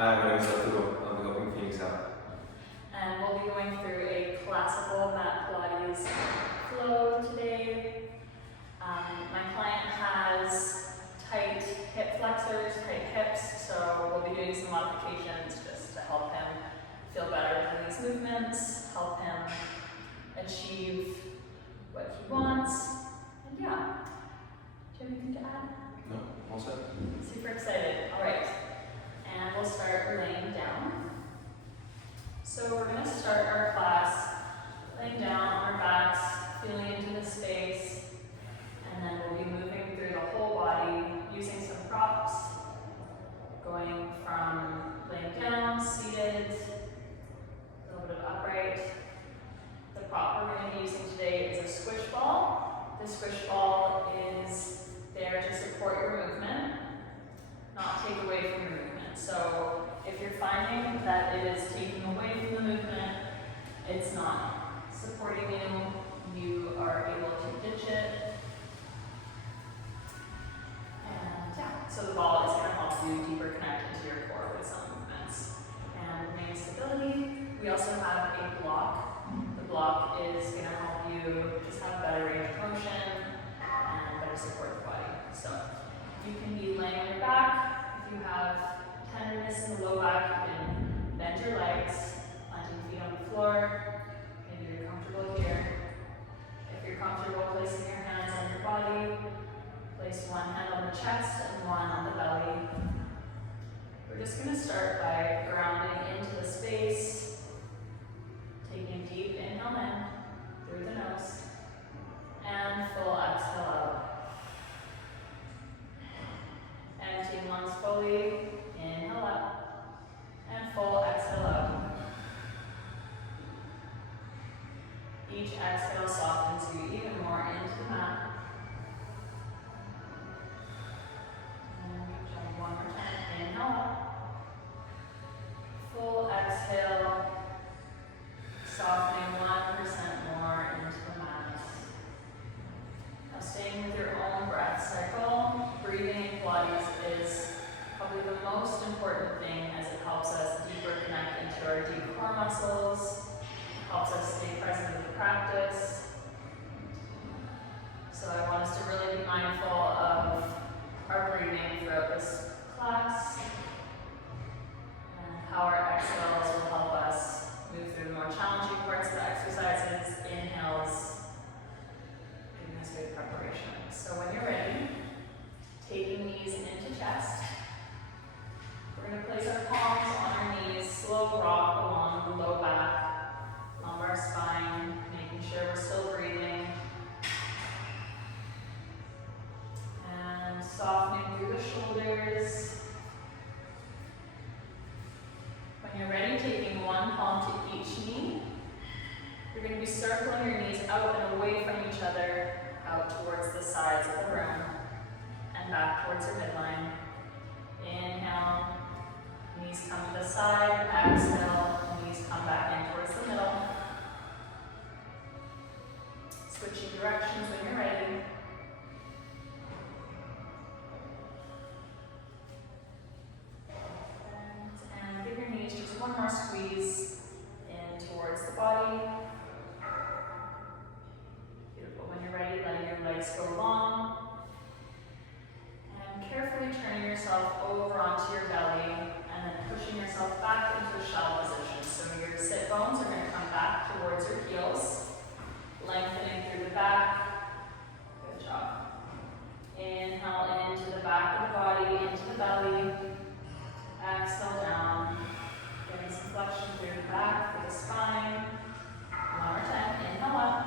Hi, my name is Arturo. I'll be helping Phoenix out. And we'll be going through a classical mat Pilates flow today. My client has tight hip flexors, tight hips, so we'll be doing some modifications just to help him feel better with these movements, help him achieve what he wants. And yeah, do you have anything to add? No, all set. Super excited. All right, and we'll start laying down. So we're going to start our class laying down on our backs, feeling into the space, and then we'll be moving through the whole body using some props, going from laying down, seated, a little bit of upright. The prop we're going to be using today is a squish ball. The squish ball is there to support your movement, not take away from your movement. So if you're finding that it is taking away from the movement, it's not supporting you, you are able to ditch it. And yeah, so the ball is going to help you deeper connect into your core with some movements. And main stability, we also have a block. The block is going to help you just have better range of motion and better support the body. So you can be laying on your back. If you have tenderness in the low back, you can bend your legs, planting feet on the floor. Maybe you're comfortable here. If you're comfortable placing your hands on your body, place one hand on the chest and one on the belly. We're just going to start by grounding into the space, taking a deep inhale in through the nose, and full exhale out. Emptying lungs fully. Inhale up and full exhale out. Each exhale softens you even more into the mat. And jump one more time. Inhale up. Full exhale. Softening 1% more into the mat. Now staying with your own breath cycle, breathing in Pilates is probably the most important thing as it helps us deeper connect into our deep core muscles, helps us stay present with the practice. So I want us to really be mindful of our breathing throughout this class and how our exhales will help us move through the more challenging parts of the exercises. Inhales, giving us good preparation. So when you're ready, taking knees into chest. We're going to place our palms on our knees, slow rock along the low back, lumbar spine, making sure we're still breathing. And softening through the shoulders. When you're ready, taking one palm to each knee. You're going to be circling your knees out and away from each other, out towards the sides of the room, and back towards your midline. Inhale. Knees come to the side, exhale, knees come back in towards the middle. Switching directions when you're ready. And give your knees just one more squeeze in towards the body. Beautiful. When you're ready, letting your legs go long. And carefully turning yourself over onto your belly. And then pushing yourself back into a shallow position. So your sit bones are going to come back towards your heels, lengthening through the back. Good job. Inhale into the back of the body, into the belly. Exhale down. Getting some flexion through the back, through the spine. One more time. Inhale up.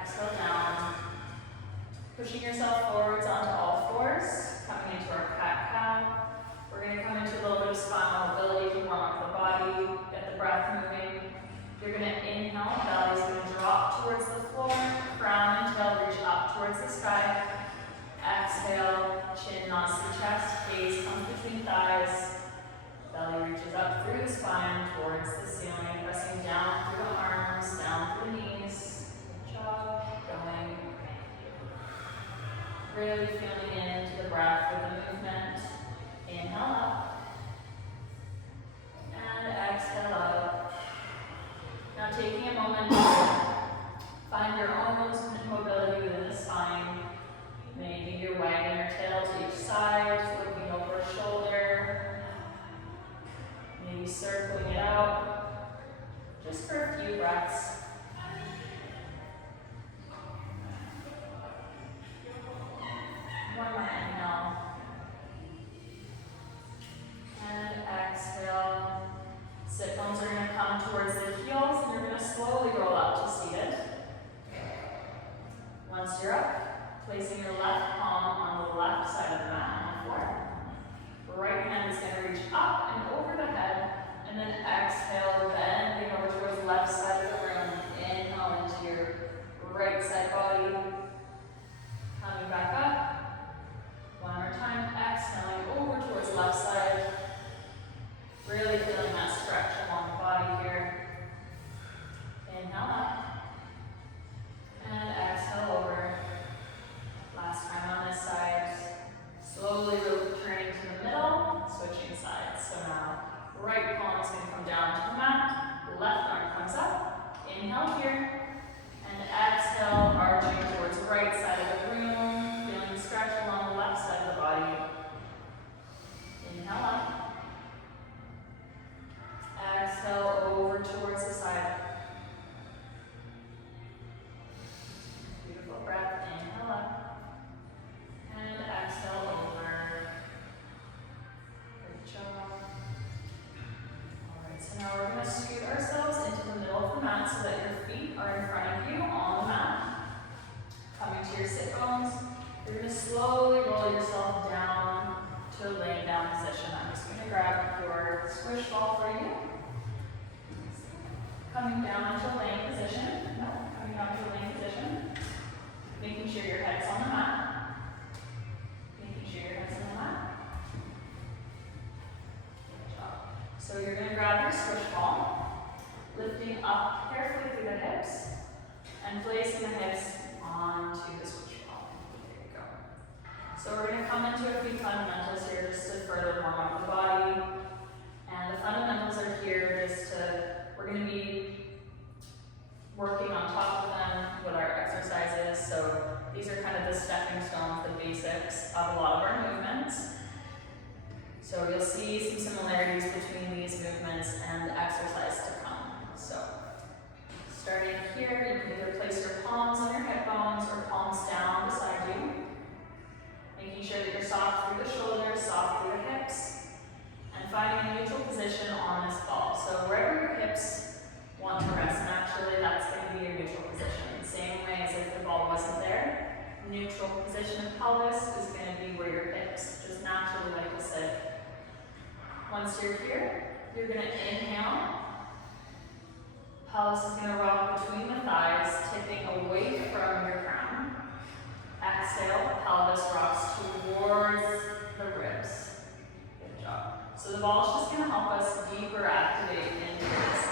Exhale down. Pushing yourself forwards onto all fours, coming into our cat-cow. We're going to come into a little bit of spinal mobility to warm up the body, get the breath moving. You're going to inhale, belly is going to drop towards the floor, crown and tail reach up towards the sky. Exhale, chin knots the chest, gaze comes between thighs. Belly reaches up through the spine towards the ceiling, pressing down through the arms, down through the knees. Good job, going. Really feeling into the breath with the movement. Inhale up. exhale up. Now taking a moment to find your own mobility within the spine. Maybe you're wagging your tail to each side, looking over a shoulder. Maybe circling it out, just for a few breaths. One more inhale. And exhale. Sit bones are going to come towards the heels, and you're going to slowly roll up to seated. Once you're up, placing your left palm on the left side of the mat on the floor. Right hand is going to reach up and over the head, and then exhale, bending over towards the left side of the room. Inhale into your right side body. Coming back up. One more time, exhaling over towards the left side. Really feeling that stretch along the body here. Inhale up. And exhale over. Last time on this side. Slowly returning to the middle, switching sides. So now, right palm is going to come down to the mat. Left arm comes up. Inhale here. And exhale, arching towards the right side of the room. Feeling the stretch along the left side of the body. Inhale up. Exhale over towards the side. Beautiful breath. Inhale up. And exhale over. Great job. Alright, so now we're going to scoot ourselves into the middle of the mat so that your feet are in front of you on the mat. Coming to your sit bones. You're going to slowly roll yourself down to a laying down position. I'm just going to grab your squish ball for you. Coming down into a laying position. No, coming down to a laying position. Making sure your head's on the mat. Making sure your head's on the mat. Good job. So you're going to grab your squish ball, lifting up carefully through the hips, and placing the hips onto the squish ball. There you go. So we're going to come into a few fundamentals here just to further warm up the body. And the fundamentals are here just to, we're going to be working on top of them with our exercises. So these are kind of the stepping stones, the basics of a lot of our movements. So you'll see some similarities between these movements and the exercise to come. So starting here, you can either place your palms on your hip bones or palms down beside you. Making sure that you're soft through the shoulders, soft through the hips, and finding a neutral position on this ball. So wherever your hips want to rest naturally, that's going to be your neutral position. Same way as if the ball wasn't there. Neutral position of pelvis is going to be where your hips just naturally like to sit. Once you're here, you're going to inhale. Pelvis is going to rock between the thighs, tipping away from your crown. Exhale, pelvis rocks towards the ribs. Good job. So the ball is just going to help us deeper activate into this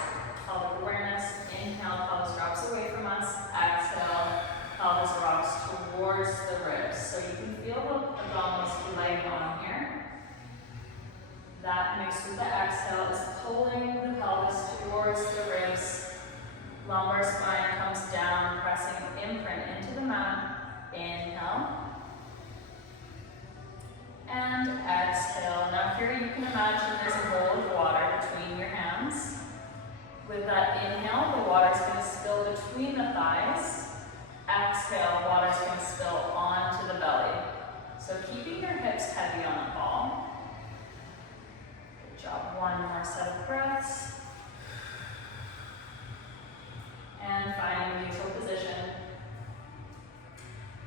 pelvic awareness. Inhale, pelvis drops away from us. Exhale, pelvis rocks towards the ribs. So you can feel the abdominals laying on here. That mixed with the exhale is pulling the pelvis towards the ribs. Lumbar spine comes down, pressing imprint into the mat. Inhale. And exhale. Now here you can imagine there's a bowl of water between your hands. With that inhale, the water is going to spill between the thighs. Exhale, water is going to spill onto the belly. So keeping your hips heavy on the ball. Good job. One more set of breaths. And finding a neutral position.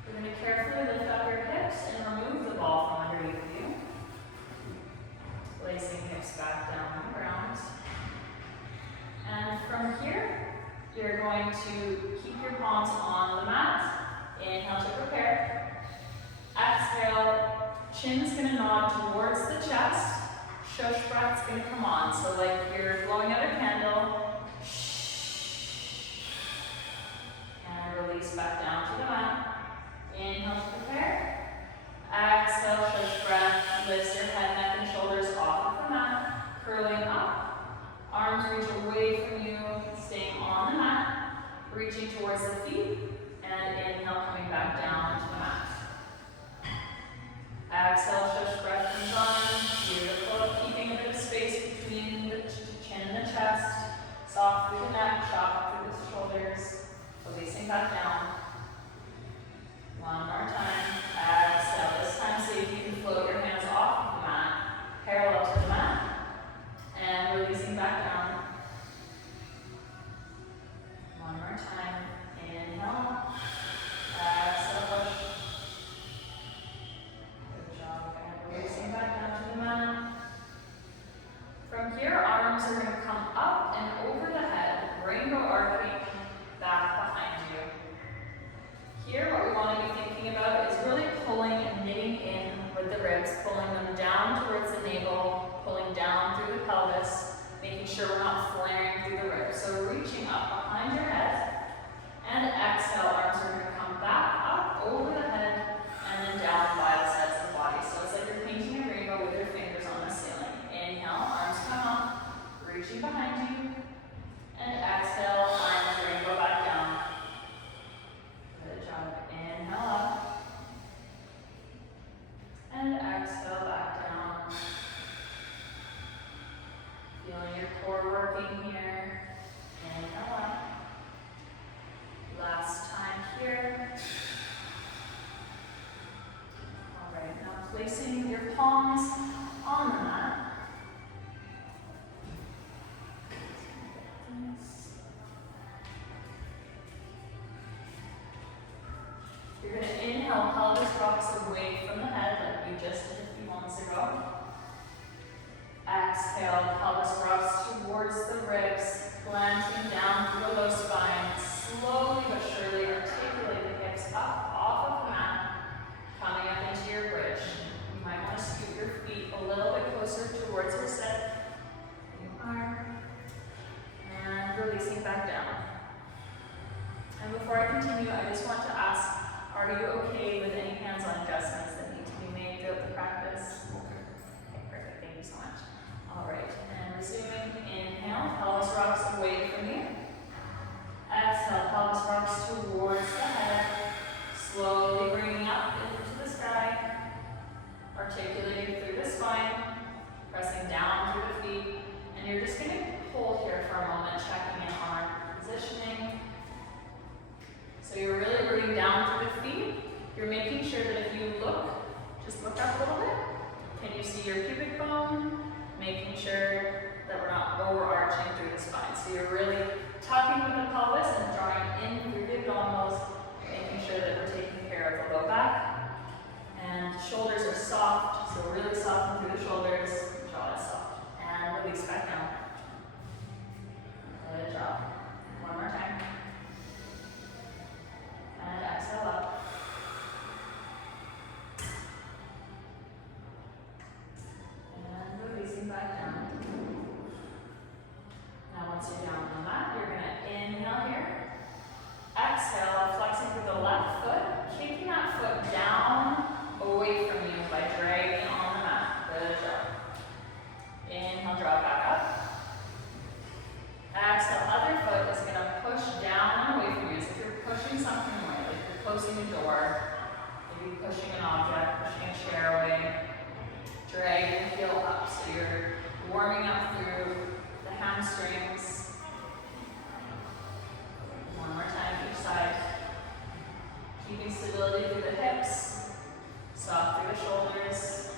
You're going to carefully lift up your hips and remove the ball from underneath you. Placing hips back down on the ground. And from here, you're going to keep your palms on the mat. Inhale to prepare. Exhale, chin's going to nod towards the chest. Shush breath's going to come on. So like you're blowing out a candle. And release back down to the mat. Inhale to prepare. Exhale, shush breath. Lifts your head, neck, and shoulders off of the mat. Curling up. Arms ribs, pulling them down towards the navel, pulling down through the pelvis, making sure we're not flaring through the ribs. So reaching up behind your head, and exhale, arms are going to come back up over the head, and then down by the sides of the body. So it's like you're painting a rainbow with your fingers on the ceiling. Inhale, arms come up, reaching behind you, and exhale, find the rainbow back down. Good job. Inhale up, and exhale back down. Feeling your core working here. Inhale up. Last time here. All right, now placing your palms on the mat. You're going to inhale, pelvis rocks away from the head like we just did a few moments ago. Exhale, pelvis rocks towards the ribs, planting down through the low spine. Slowly but surely articulate the hips up off of the mat, coming up into your bridge. You might want to scoot your feet a little bit closer towards your set. You are. And releasing back down. And before I continue, I just want to ask, are you okay with any hands-on adjustments that need to be made throughout the practice? Okay, perfect. Thank you so much. All right, and resuming. Inhale, pelvis rocks away from you. Exhale, pelvis rocks towards the head. Slowly bringing up into the sky. Articulating through the spine. Pressing down through the feet. And you're just going to hold here for a moment, checking in on our positioning. So you're really bringing down through the feet. You're making sure that if you look, just look up a little bit. Can you see your pubic bone? Making sure that we're not overarching through the spine. So you're really tucking with the pelvis and drawing in through the abdominals, making sure that we're taking care of the low back. And shoulders are soft, so really soften through the shoulders. Jaw is soft. And release back down. Good job. One more time. And exhale up. And releasing back down. Now once you're down on the mat, you're going to inhale here. Exhale, flexing through the left foot, kicking that foot down away from you by dragging on the mat. Good job. Inhale, draw back up. Exhale, other foot is going to push down and away from you as if you're pushing something away, like you're closing a door, maybe pushing an object, pushing a chair away. Drag your heel up so you're warming up through the hamstrings. One more time each side. Keeping stability through the hips, soft through the shoulders.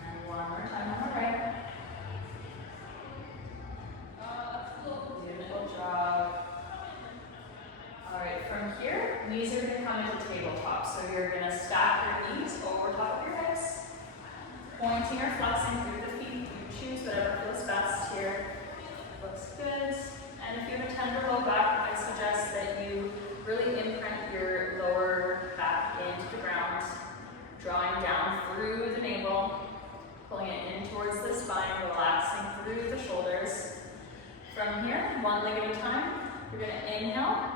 And one more time on the right. Beautiful job. Alright, from here, knees are going to come into tabletop. So you're going to stack your knees over top of your hips, pointing or flexing through the feet. You choose whatever feels best here. Looks good. And if you have a tender low back, I suggest that you really imprint your lower back into the ground, drawing down through the navel, pulling it in towards the spine, relaxing through the shoulders. From here, one leg at a time, you're going to inhale,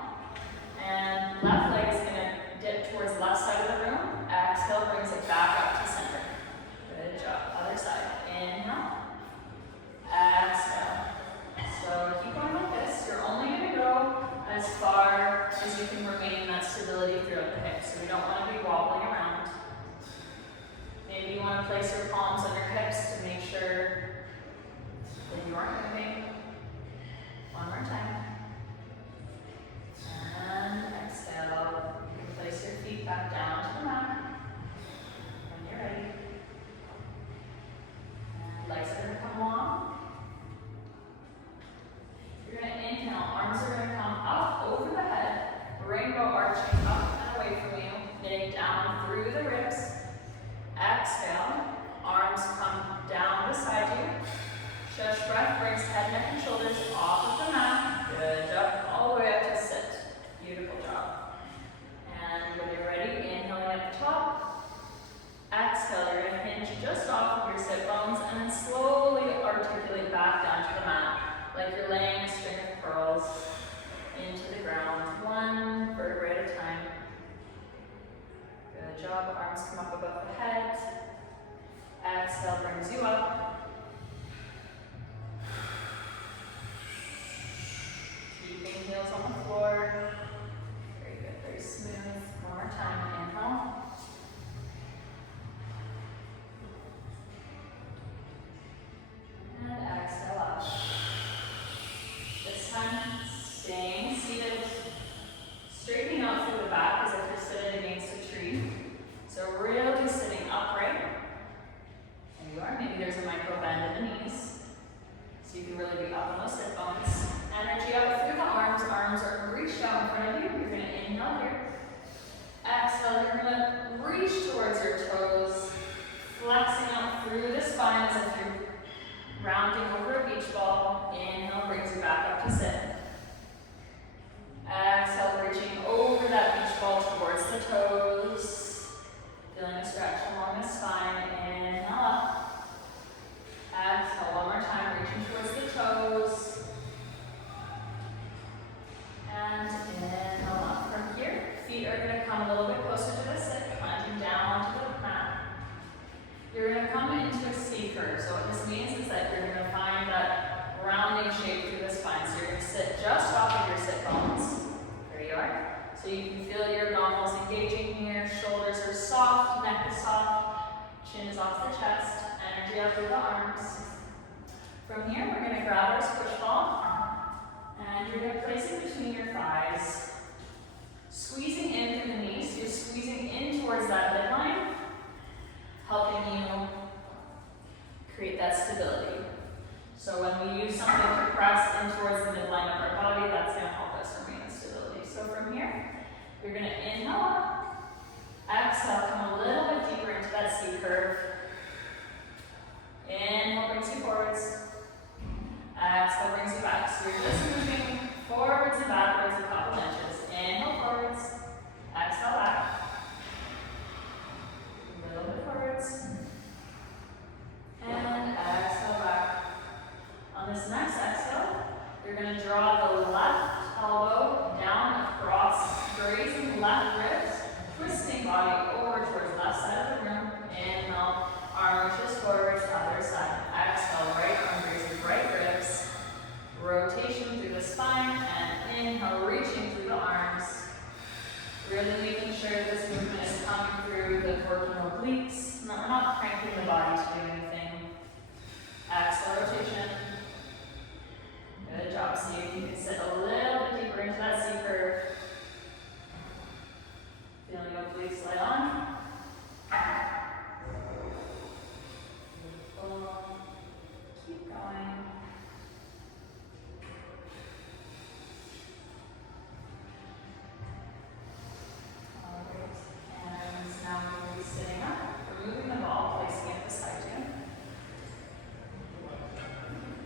and left leg is going to dip towards the left side of the room. Exhale brings it back up to center. Good job. Other side. Inhale. Exhale. So keep going like this. You're only going to go as far as you can remain that stability throughout the hips. So we don't want to be wobbling around. Maybe you want to place your palms on your hips to make sure that you aren't moving. One more time. And exhale. You can place your feet back down to the mat when you're ready. And legs are going to come long. You're going to inhale. Arms are going to come up over the head. Rainbow arching up and away from you. Knitting down through the ribs. Exhale. Arms come down beside you. Shush breath brings head, neck, and shoulders off of the mat. Good job. All the way up to sit. Beautiful job. And when you're ready, inhaling at the top. job. Arms come up above the head. Exhale brings you up. Keeping heels on the floor. Very good, very smooth. One more time, inhale. And exhale out. This time, staying seated. Straightening out through the back as if you're sitting against a tree. So really sitting upright. There you are. Maybe there's a micro bend in the knees. So you can really be up on those sit bones. Energy out through the arms. Arms are reached out in front of you. You're going to inhale here. Exhale, you're going to reach towards your toes. Flexing out through the spine as if you're rounding over a beach ball. Inhale brings you back up to sit. Exhale, reaching over that beach ball towards the toes. Feeling a stretch along the spine. Inhale up. Exhale, one more time, reaching towards the toes. And inhale up. From here, feet are going to come a little bit closer to the sit, planting down onto the mat. You're going to come into a C curve. So what this means is that you're going to find that rounding shape through the spine. So you're going to sit just off of your sit bones. There you are. So you can feel your abdominals engaging here. Shoulders are soft, neck is soft, chin is off the chest. Energy up through the arms. From here, we're going to grab our squish ball. And you're going to place it between your thighs. Squeezing in through the knees. You're squeezing in towards that midline, helping you create that stability. So when we use something to press in towards the midline of our body, that's going to help us remain in stability. So from here, you're going to inhale up. Exhale, come a little bit deeper into that C curve. Inhale brings you forwards. Exhale brings you back. So you're just moving forwards and backwards a couple inches. Inhale forwards. Exhale back. A little bit forwards. And exhale back. On this next exhale, you're going to draw the left elbow down across, grazing left ribs, twisting body over towards left side of the room. Inhale, arm reaches forward, other side. Exhale, right arm grazing right ribs. Rotation through the spine, and inhale, reaching through the arms. Really making sure this movement is coming through the working obliques. We're not cranking the body to do anything. Exhale, rotation. Good job. See if you can sit a little bit deeper into that C curve. Feeling obliques light on. Beautiful. Keep going. Alright. And now we're going to be sitting up. Removing the ball, placing it beside you.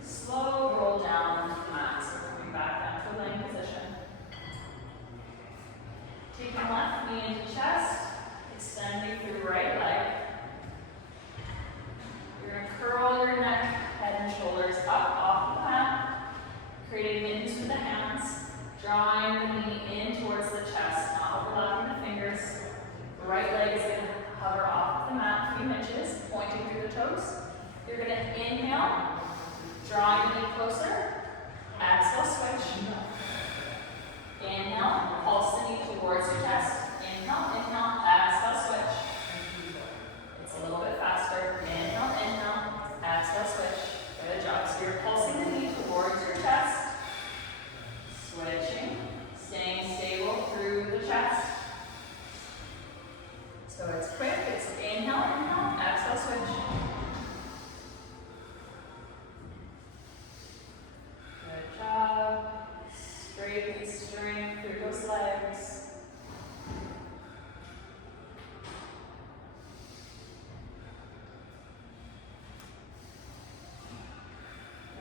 Slow roll down onto the mat, so coming back down to a laying position. Taking left knee into chest, extending through right leg. You're going to curl your neck, head and shoulders up off the mat, creating mittens with the hands, drawing the knee in towards the chest, not overlapping the fingers. The right leg is going to hover off the mat a few inches, pointing through the toes. You're going to inhale, drawing the knee closer. Exhale, switch. Inhale, pulse the knee towards your chest. Inhale, inhale, exhale, switch. It's a little bit faster. Inhale, inhale, exhale, switch. Good job. So you're pulsing the knee towards your chest. Switching, staying stable through the chest. So it's quick. It's inhale, inhale, exhale, switch. Good job. Straighten strength through those legs.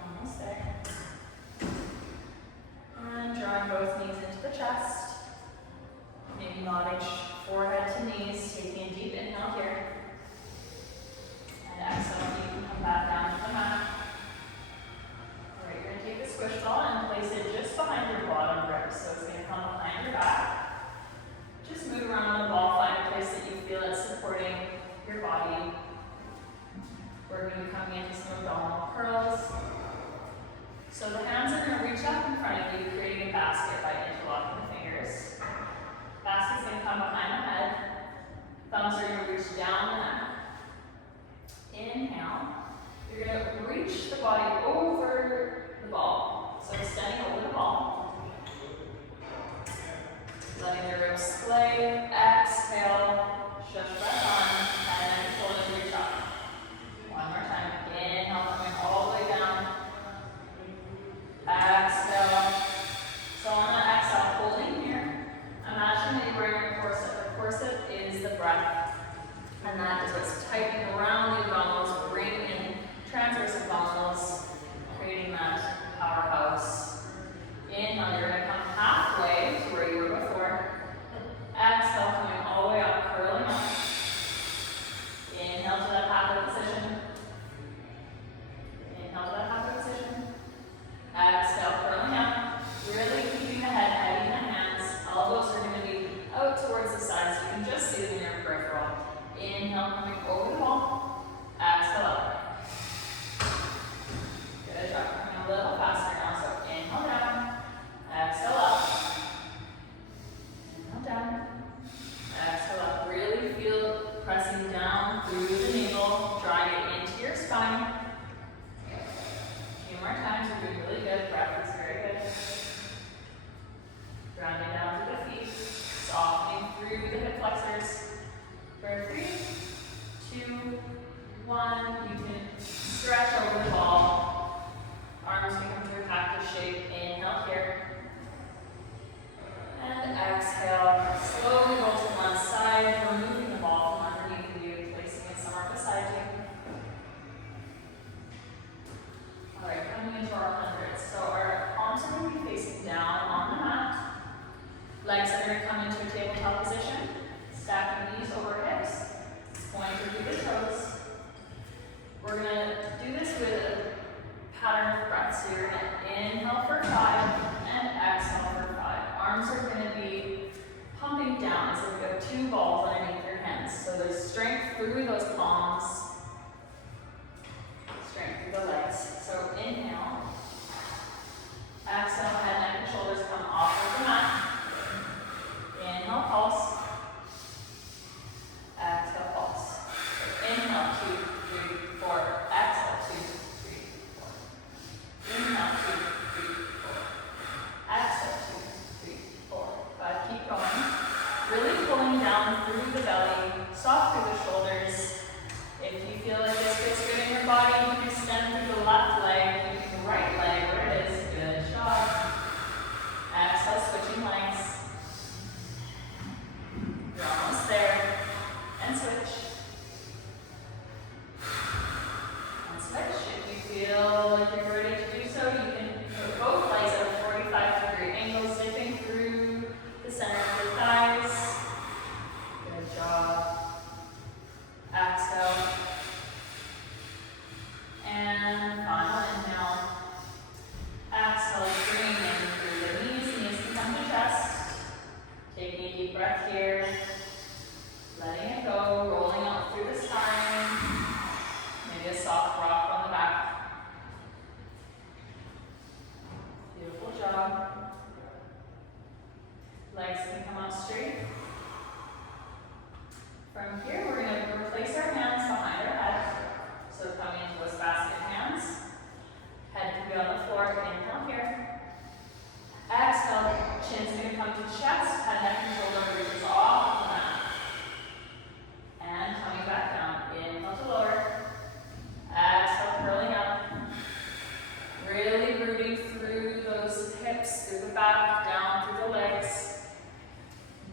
Almost there. And drawing both knees into the chest. Maybe nodding forehead to knees, taking a deep inhale here. And exhale, you can come back down to the mat. Alright, you're going to take the squish ball and place it just behind your bottom ribs. So it's going to come behind your back. Just move around on the ball, find a place that you feel it's exhale, shush back on, and then shoulders reach up. One more time. Inhale, coming all the way down. Exhale. So on the exhale, holding here. Imagine that you're wearing a corset. The corset is the breath. And that is what's tightening around the abdominals, bringing in transverse abdominals, creating that powerhouse. Inhale, you're going to come halfway to where you were before. Exhale, coming all the way up, curling up. Inhale to that halfway position. Inhale to that halfway position. Exhale, curling up. Really keeping the head heavy in the hands. Elbows are going to be out towards the sides. So you can just see them in your peripheral. Inhale, coming over the wall. Exhale up. Good job. Coming a little faster now. So inhale down. Exhale up. Inhale down. Exhale up. Really feel pressing down through the navel. Drawing it into your spine. A few more times. You're doing really good. Breath is very good. Grounding down to the feet. Softening through the hip flexors. For 3, 2, 1. You can stretch over the ball. Arms become to a cactus shape. Inhale here. And exhale. Slowly roll to one side, removing the ball from underneath you, placing it somewhere beside you. Alright, coming into our hundreds. So our arms are going to be facing down on the mat. Legs are going to come into a tabletop position. Stacking knees over hips. Pointing through the toes. We're going to do this with a pattern of breaths. So you're going to inhale for 5 and exhale for 5. Arms are going to be pumping down as if you have 2 balls underneath your hands. So there's strength through those palms. Strength through the legs. So inhale. Exhale, head, neck, and shoulders come off of the mat. Inhale, pulse. Exhale, pulse. So inhale, 2, 3, 4. Exhale, 2, 3, 4. Inhale, 2, 3, 4. Exhale, 2, 3, 4. 5. Keep going. Really pulling down through the belly, soft through the shoulders. If you feel like this feels good in your body, you can extend through the left leg, the right leg, where it is. Good job. Exhale, switching legs. You're almost there. And switch. And switch. If you feel like you're ready to do so, you can put both legs at a 45-degree angle, zipping through the center of your thighs. Good job. Exhale. And final inhale. Exhale, bring in through the knees. Knees can come to chest. Taking a deep breath here. Letting it go, rolling out through the spine. Maybe a soft rock on the back. Beautiful job. Legs can come out straight. From here, we're going to replace our hands behind our head. So coming into those basket hands. Head can be on the floor. Inhale here. Exhale, chin's going to come to chest. Head, neck, and shoulder reaches off the mat. And coming back down. Inhale to lower. Exhale, curling up. Really rooting through those hips, through the back, down through the legs.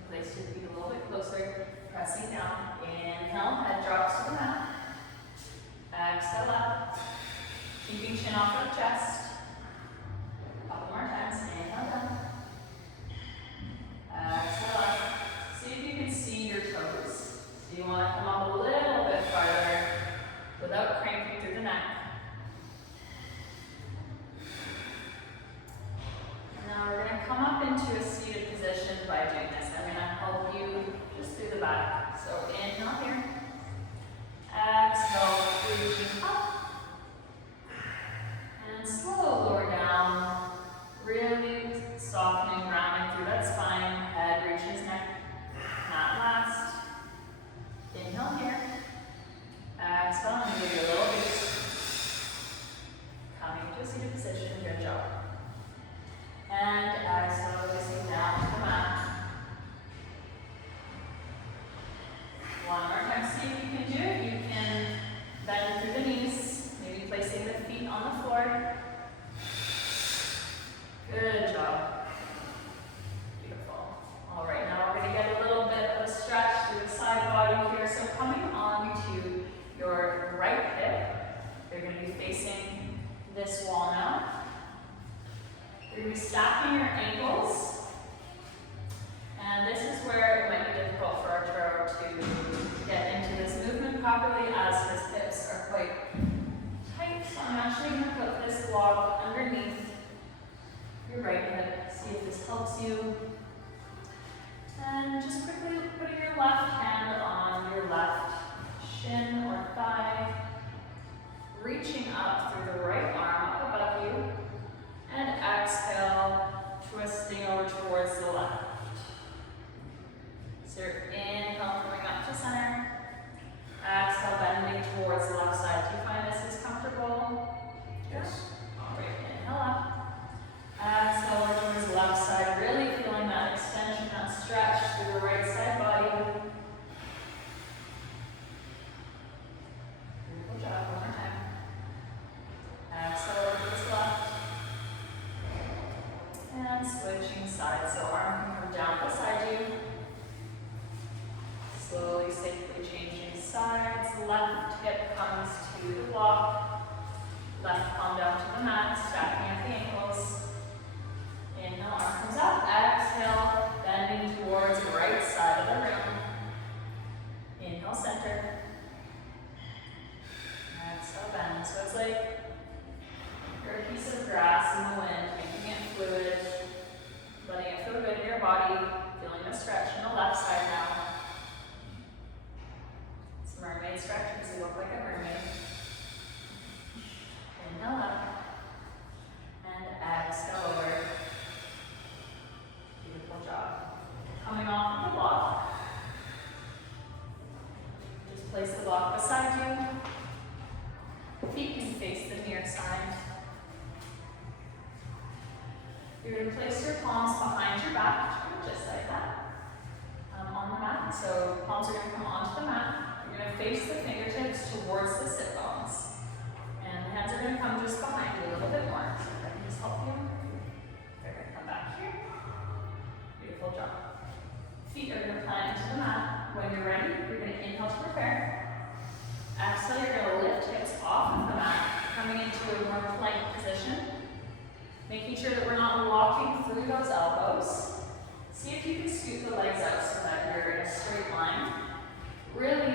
Place your feet a little bit closer. Pressing down. Inhale, head drops to the mat. Exhale up. Keeping chin off of chest. A couple more times. Inhale down. Exhale up. See if you can see your toes. So you want to come up a little bit farther without cranking through the neck. Now we're going to come up into a seated position by doing this. I'm going to help you just through the back. So inhale here. Exhale, reaching up. And slow lower down. Really softening, rounding through that spine. Head reaches neck. Not last. Inhale here. Exhale, and give you a little boost. Coming to a seated position. Good job. And exhale, releasing down to the mat. left hand on your left shin or thigh, reaching up through the right arm up above you, and exhale, twisting over towards the left. So you're inhale, coming up to center. Exhale, bending towards the left side. Do you find this is comfortable? Yes. Great, inhale up. Exhale over towards the left side, really feeling that extension, that stretch through the right side body. Beautiful job, one more time. Exhale over towards the left. And switching sides, so arm can come down beside you. Slowly, safely changing sides. Left hip comes to the block. Left palm down to the mat, stacking up the ankles. Inhale, arm comes up. Exhale, bending towards the right side of the room. Inhale, center. Exhale, bend. So it's like you're a piece of grass in the wind, making it fluid, letting it feel good in your body, feeling the stretch in the left side now. It's a mermaid stretch because you look like a mermaid. Inhale up, and exhale over. Beautiful job. Coming off of the block, just place the block beside you. Feet can face the near side. You're going to place your palms behind your back, just like that, on the mat. So palms are going to come onto the mat. You're going to face the fingertips towards the sit bones. And the hands are going to come just behind you a little bit more. So if I can just help you. They're going to come back here. Beautiful job. Feet are going to plant into the mat. When you're ready, you're going to inhale to prepare. Exhale, you're going to lift hips off of the mat, coming into a more plank position. Making sure that we're not locking through those elbows. See if you can scoot the legs out so that you're in a straight line. Really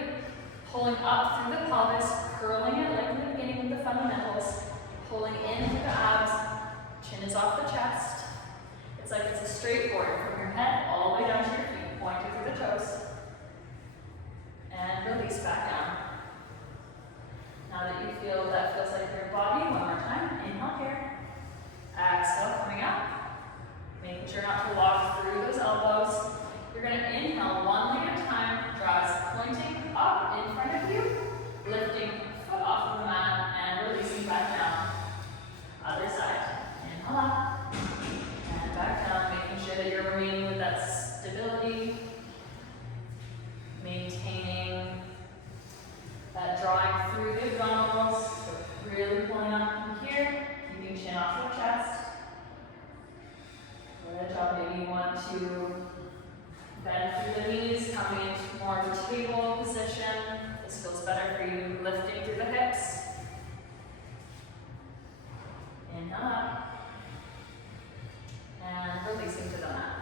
pulling up through the pelvis, curling it like in the beginning with the fundamentals, pulling into the abs, chin is off the chest. It's like it's a straight board from your head all the way down to your feet, pointing through the toes. And release back down. Now that you feel that feels like your body, one more time, inhale here. Exhale, coming up. Making sure not to lock through those elbows. You're going to inhale one leg at a time, draws pointing up in front of you, lifting foot off of the mat and releasing back down. Other side. Inhale up and back down, making sure that you're remaining with that stability, maintaining that drawing through the abdominals, so really pulling up from here. Keeping chin off the chest. Good job. Maybe you want to bend through the knees, coming into more of a table position. This feels better for you. Lifting through the hips. Inhale up. And releasing to the mat.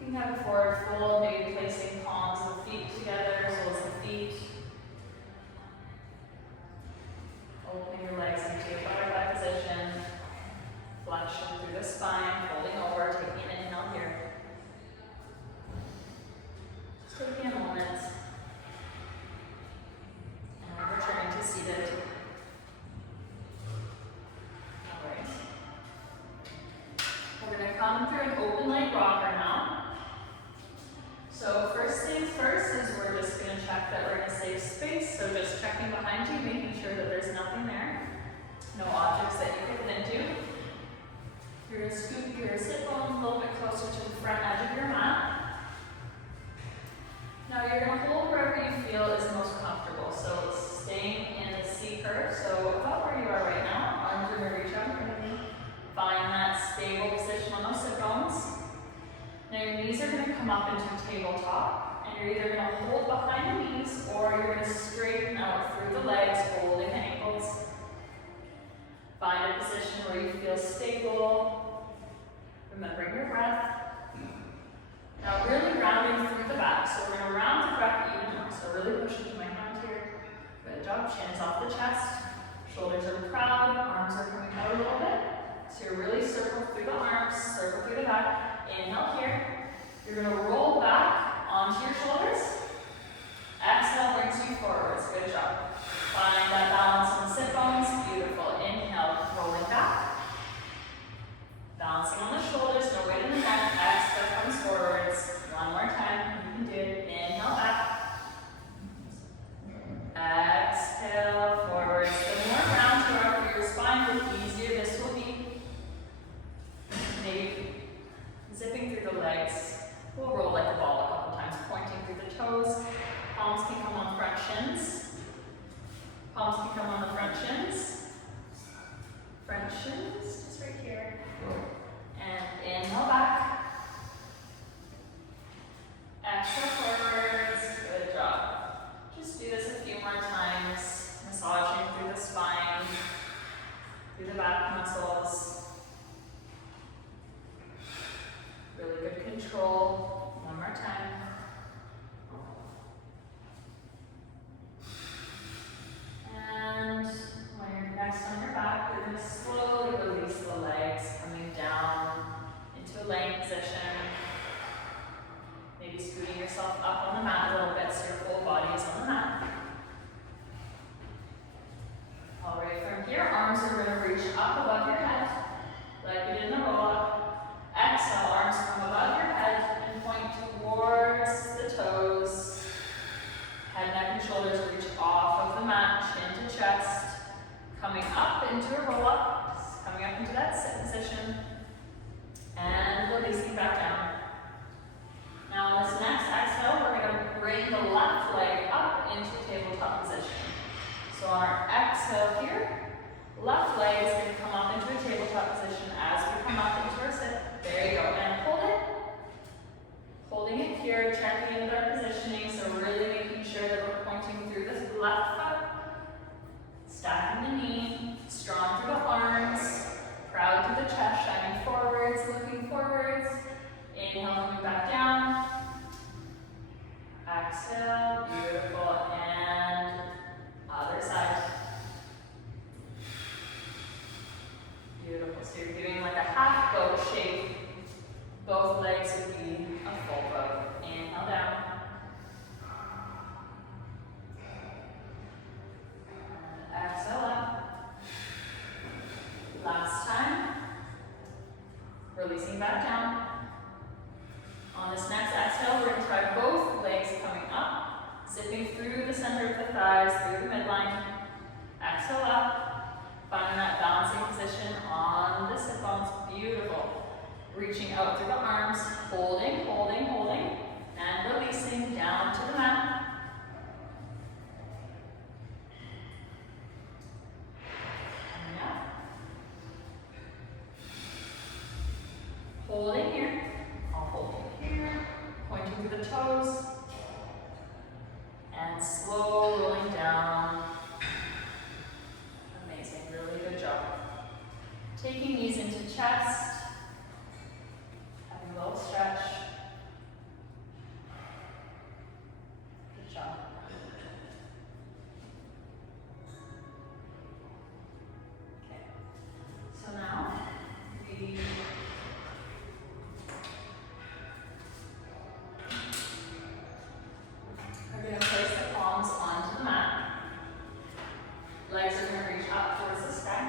You can have a forward fold, maybe placing palms of the feet together as well as the feet. Opening your legs into a butterfly position. Flexion through the spine, folding over, taking an inhale here. Just taking a moment. And returning to seated. Alright. We're going to come through an open leg rocker now. So first things first is we're just going to check that we're in a safe space. So just checking behind you, making sure that there's nothing there. No objects that you could fit into. You're going to scoop your sit bones a little bit closer to the front edge of your mat. Now you're going to hold wherever you feel is most comfortable. So staying in the C curve. So about where you are right now, arms are going to reach out in front of you. Find that stable position on those sit bones. Now your knees are going to come up into tabletop, and you're either going to hold behind the knees or you're going to straighten out through the legs, holding the ankles. Find a position where you feel stable, remembering your breath. Now really rounding through the back, so we're going to round the back even more. So really push into my hand here. Good job, chin is off the chest, shoulders are proud, arms are coming out a little bit. So you're really circle through the arms, circle through the back. Inhale here. You're going to roll back onto your shoulders. Exhale, brings you forwards. Good job. Find that balance on the sit bones. Beautiful. Inhale, rolling back. Balancing on the shoulders, no weight in the neck. Exhale, comes forwards. One more time. You can do it. Inhale, back. Exhale, forwards. The more round throughout your spine, the easier this will be. Maybe zipping through the legs. We'll roll like a ball a couple times, pointing through the toes. Palms can come on front shins. Palms can come on the front shins. Front shins, just right here. And inhale back. Exhale forwards. Good job. Just do this a few more times. Massaging through the spine, through the back muscles. Really good control. One more time. And when you're next on your back, you're going to slowly release the legs, coming down into a laying position. Maybe scooting yourself up on the mat a little bit so your whole body is on the mat. All right, from here, arms are going to reach up above your head, like we did in the roll-up. Exhale, arms come above your head and point towards the toes. Head, neck, and shoulders reach off of the mat, chin to chest. Coming up into a roll-up, coming up into that sit position. And releasing back down. Now on this next exhale, we're going to bring the left leg up into tabletop position. So on our exhale here, left leg is going to come up into a tabletop position as we come up into our sit. There you go. And hold it. Holding it here, checking in with our positioning, so really making sure that we're pointing through this left foot. Stacking the knee, strong through the arms, proud through the chest, shining forwards, looking forwards. Inhale, coming back down. Exhale, beautiful, and other side. Beautiful, so you're doing like a half boat shape. Both legs would be a full boat. Inhale down. And exhale up. Last time. Releasing back down. On this next exhale, we're going to try both legs coming up, zipping through the center of the thighs, through the midline. Exhale up, finding that balancing position on the sit bones. Beautiful. Reaching out through the arms, holding, holding, holding, and releasing down to the mat. Coming up. Holding here. I'll hold it here, pointing through the toes, and slow rolling down. Amazing, really good job. Taking these into chest, having a little stretch. Good job. Okay, so now we are going to place the palms onto the mat. Legs are going to reach up towards the sky.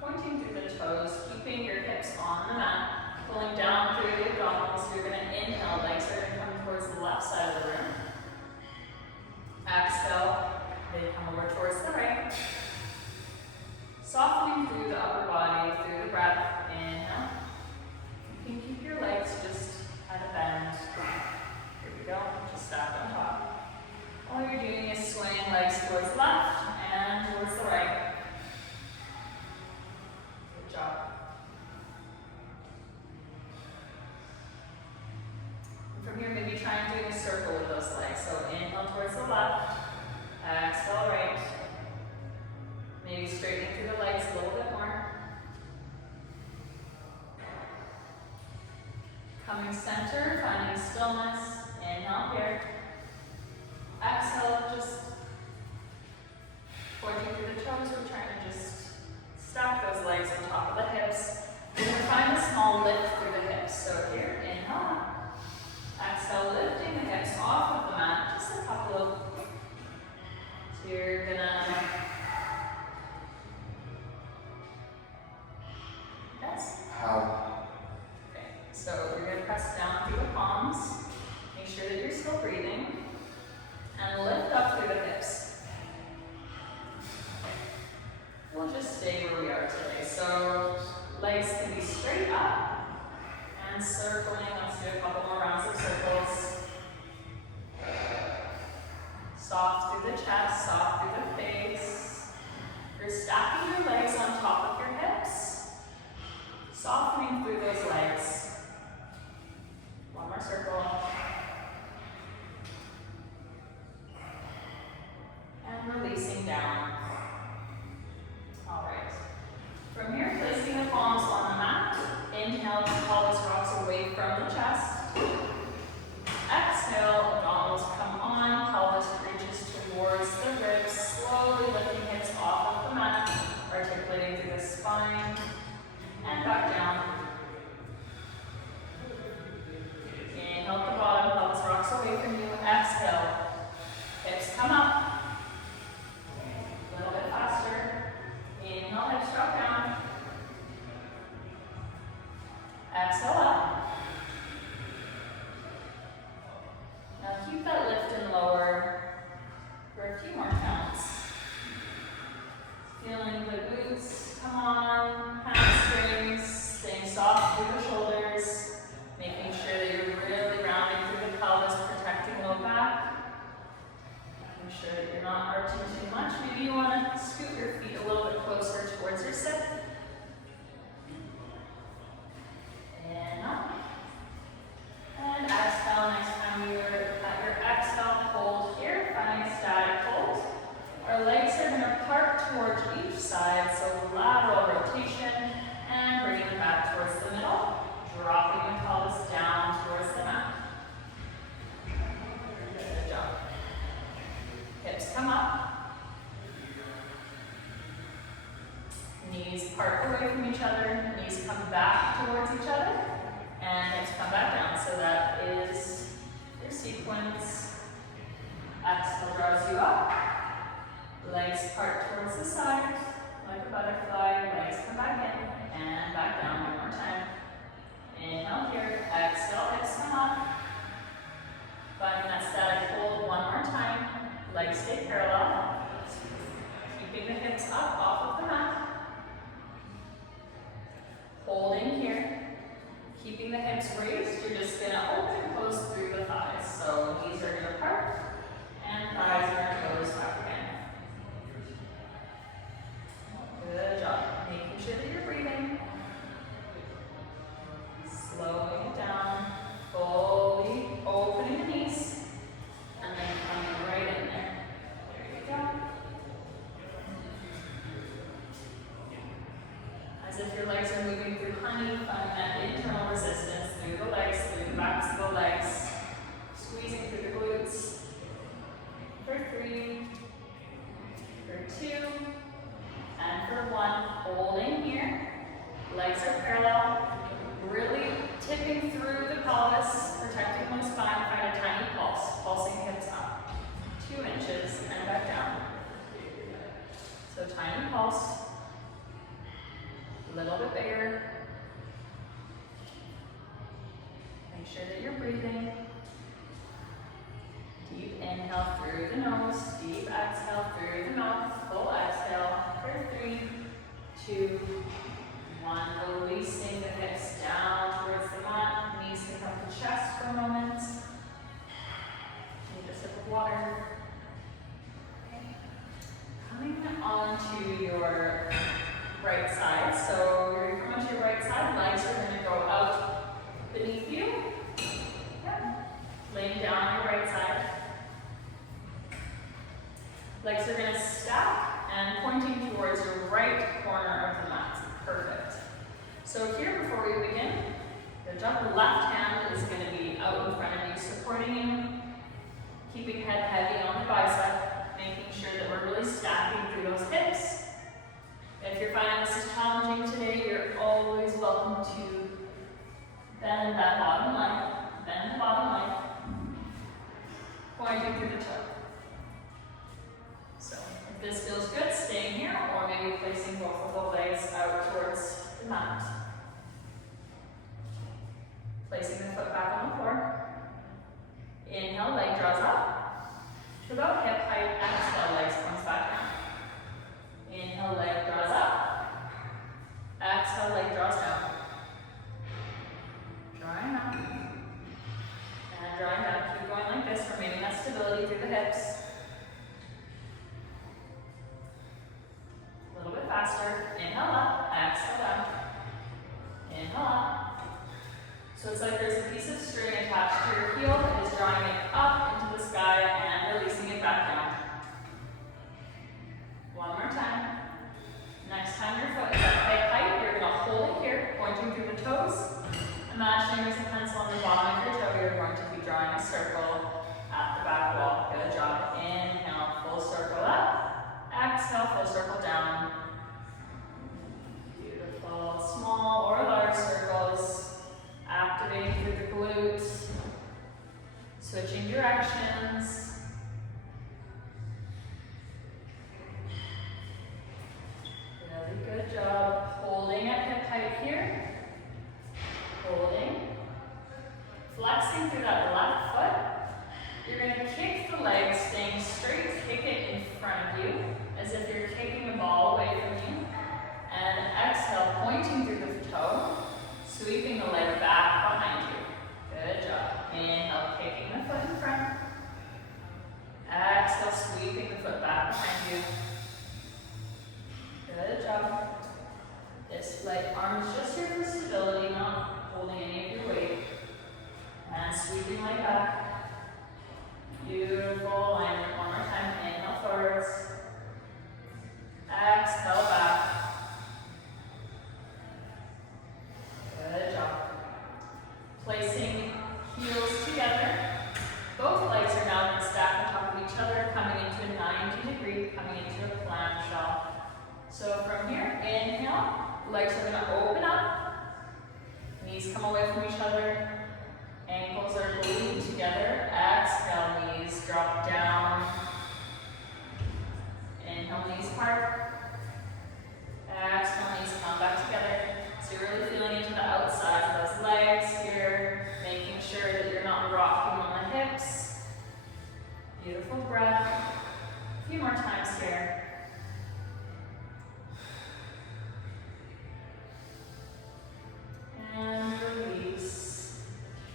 Pointing through the toes, keeping your hips on the mat. Pulling down through the abdominals. You're going to inhale. Legs are going to come towards the left side of the room. Exhale. They come over towards the right. Softening through the upper body, through the breath. Inhale. You can keep your legs just at a bend. Here we go. Just stacked on top. All you're doing is swaying legs towards the left and towards the right. Good job. And from here, maybe try and do a circle with those legs. So inhale towards the left, exhale right. Maybe straightening through the legs a little bit more. Coming center, finding stillness. Inhale here. Exhale, just pointing through the toes. We're trying to just stack those legs on top of the hips. We're going to find a small lift through the hips. So here, inhale up. Exhale, releasing down. All right. From here, placing the palms on the mat. Inhale, pelvis rocks away from the chest. Exhale, abdominals come on, pelvis reaches towards the ribs, slowly lifting hips off of the mat, articulating through the spine, and back down. Inhale at the bottom, pelvis rocks away from you. Exhale, hips come up. A little bit faster. Inhale, hips drop down. Exhale up. Now keep that lift and lower for a few more counts. Feeling the glutes come on, hamstrings, staying soft through the shoulders, making sure that you're really rounding through the pelvis, protecting low back. Making sure that you're not arching too much. Maybe you want to scoot your feet a little bit closer towards your sit. And up. And exhale. Next time you're at your exhale, hold here, finding a static hold. Our legs are going to part towards each side, so lateral rotation, and bringing them back towards the middle, dropping the pelvis down towards the mat. Good job. Hips come up. Knees part away from each other, knees come back towards each other, and hips come back down. So that is your sequence. Exhale draws you up. Legs part towards the side, like a butterfly. Legs come back in and back down one more time. Inhale here. Exhale, hips come up. Finding that static hold one more time. Legs stay parallel. Keeping the hips up off of the mat. Holding here. Keeping the hips raised, you're just going to open and close through the thighs. So knees are going to part, and thighs are going to close back again. Good job. Making sure that you're breathing. Slowing it down, fully opening the knees, and then coming right in there. There you go. As if your legs are moving through honey, finding that internal resistance through the legs, through the backs of the legs, squeezing through the glutes. For 3, for 2, and for 1. Holding here. Legs are parallel. Really tipping through the pelvis, protecting the spine. Find a tiny pulse, pulsing hips up. 2 inches and back down. So tiny pulse. A little bit bigger. Make sure that you're breathing. Deep inhale through the nose, deep exhale through the mouth, full exhale for 3, 2, 1. Releasing the hips down towards the mat, knees can come to chest for a moment. Take a sip of water. Coming onto your right side. So you're going to come onto your right side, legs are going to go out beneath you. Yep. Laying down on your right side. Legs are going to stack and pointing towards your right corner of the mat. Perfect. So here, before we begin, the left hand is going to be out in front of you, supporting you, keeping head heavy on the bicep, making sure that we're really stacking through those hips. If you're finding this is challenging today, you're always welcome to bend that bottom leg, bend the bottom leg, pointing through the toe. So if this feels good, staying here, or maybe placing both of the legs out towards the mat. Placing the foot back on the floor. Inhale, leg draws up to about hip height. Exhale, legs comes back down. Inhale, leg draws up. Exhale, leg draws down. Drawing up. And drawing down. Keep going like this, remaining that stability through the hips. A little bit faster. Inhale up. Exhale down. Inhale up. So it's like there's a piece of string attached to your heel that is drawing it up into the sky and releasing it back down. Switching directions. Really good job. Holding at hip height here. Holding. Flexing through that left foot. You're going to kick the leg, staying straight, kick it in front of you, as if you're kicking the ball away from you. And exhale, pointing through the toe, sweeping the leg back behind you. Good job. Inhale, kicking the foot in front. Exhale, sweeping the foot back behind you. Good job. This leg arm is just here for stability, not holding any of your weight. And sweeping leg back. Beautiful alignment. One more time. Inhale forwards. Exhale back. Good job. Placing heels together. Both legs are now going to stack on top of each other, coming into a 90 degree, coming into a clamshell. So from here, inhale, legs are going to open up. Knees come away from each other. Ankles are glued together. Exhale, knees drop down. Inhale, knees part. Exhale, knees come back together. So you're really feeling into the outside of those legs here, making sure that you're not rocking on the hips. Beautiful breath. A few more times here. And release.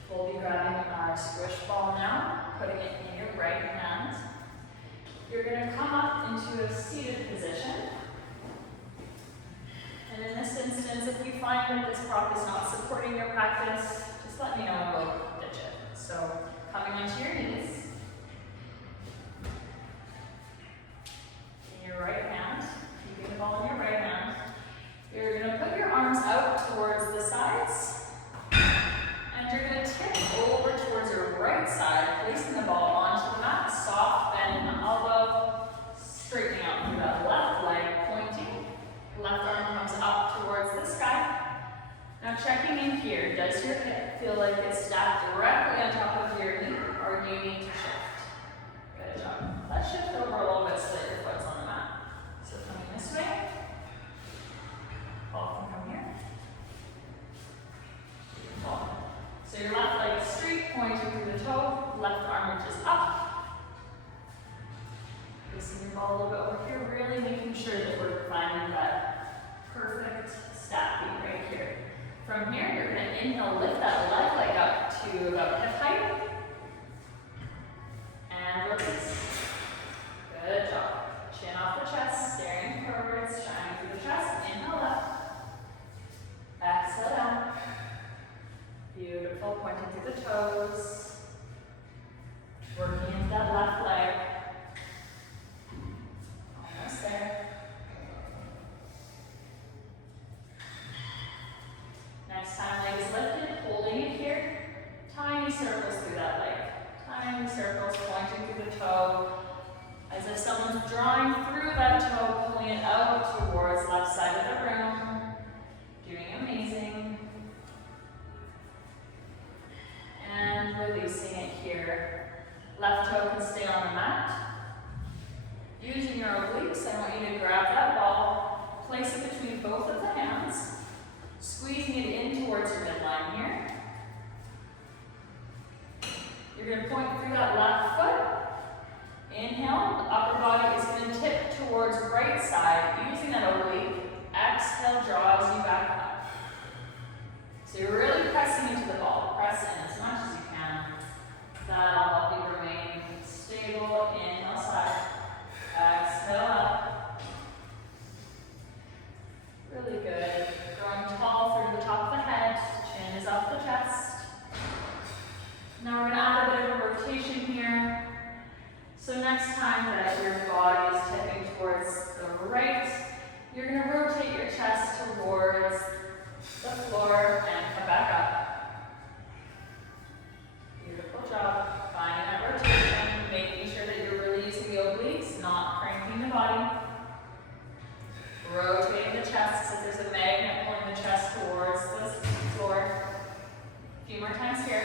We'll be grabbing our squish ball now, putting it in your right hand. You're going to come up into a seated position. And in this instance, if you find that this prop is not supporting your practice, just let me know and we'll ditch it. So, coming onto your knees. In your right hand, keeping the ball in your right hand. You're going to put your arms out towards the sides. And you're going to tip over towards your right side, placing the ball onto the mat. Soft bend in the elbow, straightening out through that left leg, pointing. Left arm comes up towards the sky. Now checking in here, does your hip feel like it's stacked directly on top of your knee, or do you need to shift? Good job. Let's shift over a little bit so that your foot's on the mat. So coming this way. Ball can come here. Ball. So your left leg is straight, pointing through the toe. Left arm reaches up. Placing your ball a little bit over here, really making sure that we're finding that perfect stacking right here. From here, you're going to inhale, lift that left leg up to about hip height. And release. Good job. Chin off the chest, staring forwards, shining through the chest. Inhale up. Exhale down. Beautiful, pointing through the toes. Working into that left leg. Almost there. Next time, leg is lifted, holding it here. Tiny circles through that leg. Tiny circles pointing through the toe. As if someone's drawing through that toe, pulling it out towards left side of the room. Doing amazing. And releasing it here. Left toe can stay on the mat. Using your obliques, I want you to grab that ball, place it between both of the hands, squeezing it in towards your midline here. You're going to point through that left foot. Inhale, the upper body is going to tip towards right side, using that oblique. Exhale, draws you back up. So you're really pressing into the ball. Press in as much as you can. That'll help you remain stable. Inhale, side. Exhale up. Really good. Growing tall through the top of the head. Chin is off the chest. Now we're going to add a bit of a rotation here. So next time that your body is tipping towards the right, you're going to rotate your chest towards the floor and come back up. Beautiful job. Finding that rotation, making sure that you're really using the obliques, not cranking the body. Rotating the chest as if there's a magnet pulling the chest towards the floor. A few more times here.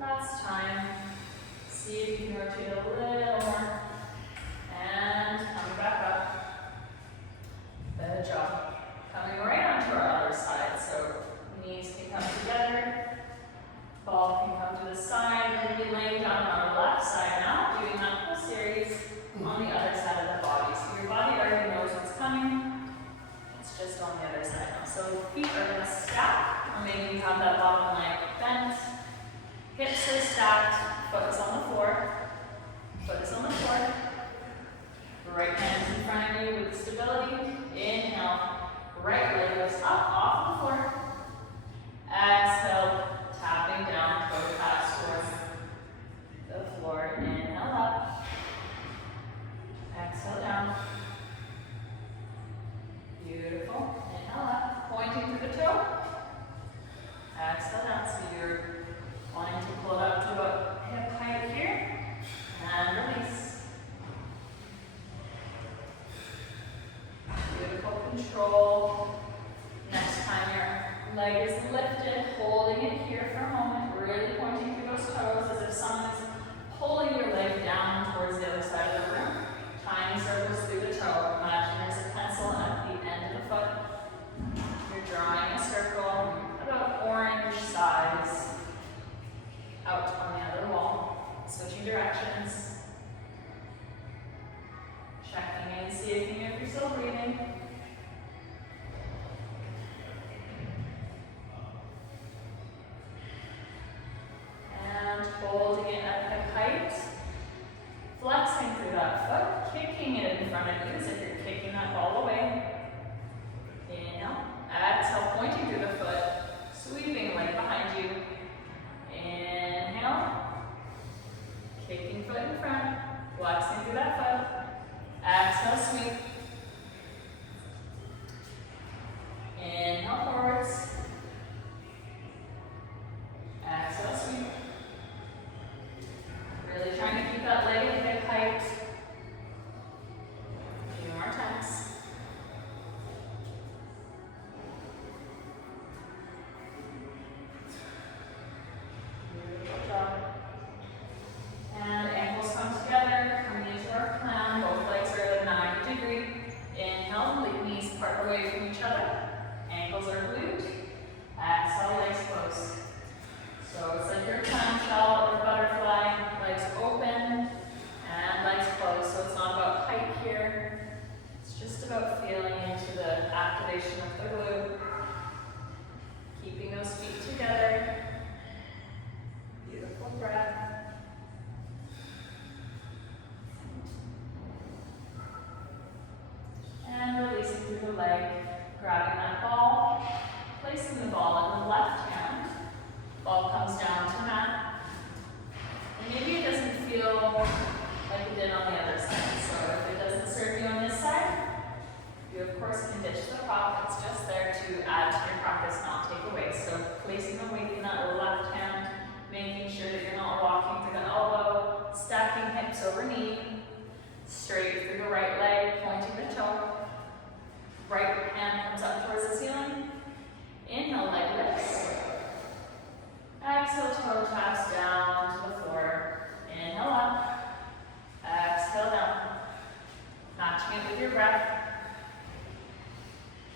Last time. See if you can rotate a little more. And coming back up. Good job. Coming right onto our other side. So knees can come together. Ball can come to the side. We're going to be laying down on our left side now, doing that whole series on the other side of the body. So your body already knows what's coming. It's just on the other side now. So feet are going to stack, or maybe you have that bottom leg bent. Hips are stacked, foot is on the floor. Foot is on the floor. Right hand in front of you with stability. Inhale, right leg lifts up off the floor. Exhale, tapping down, toe taps towards the floor. Inhale up. Exhale down. Beautiful. Inhale up, pointing to the toe. Exhale down. So you're wanting to pull it up to about hip height here. And release. Beautiful control. Next time your leg is lifted, holding it here for a moment, really pointing to those toes as if someone is pulling your leg down towards the other side of the room. Tiny circles through the toe. Imagine there's a pencil at the end of the foot. You're drawing a circle about orange size out on the other wall. Switching directions. Checking in, seeing if you're still breathing. And holding it at hip height. Flexing through that foot, kicking it in front of you as if you're kicking that ball away. Inhale. Exhale, pointing through the foot, sweeping leg behind you. Inhale. Kicking foot in front, flexing through that foot. Exhale, sweep. Inhale, forwards. Exhale, sweep. Really trying to keep that leg at hip height. A few more times. Beautiful job. And ankles come together, coming into our plan. Both legs are at a 90 degree. Inhale, knees part away from each other. Ankles are glued. Exhale, legs close. So it's like your clamshell or butterfly. Legs open and legs closed. So it's not about height here. It's just about feeling into the activation of the glute. Keeping those feet together. Beautiful breath. And releasing through the leg, grabbing that ball, placing the ball in the left hand. Ball comes down to mat. And maybe it doesn't feel like it did on the other side. So if it doesn't serve you on this side, you of course can ditch the prop. It's just there to add to your practice, not take away. So placing the weight in that left hand, making sure that you're not walking through the elbow, stacking hips over knee, straight through the right leg, pointing the toe. Right hand comes up towards the ceiling. Inhale, leg lifts. Exhale, toe taps down to the floor. Inhale up. Exhale down. Matching it with your breath.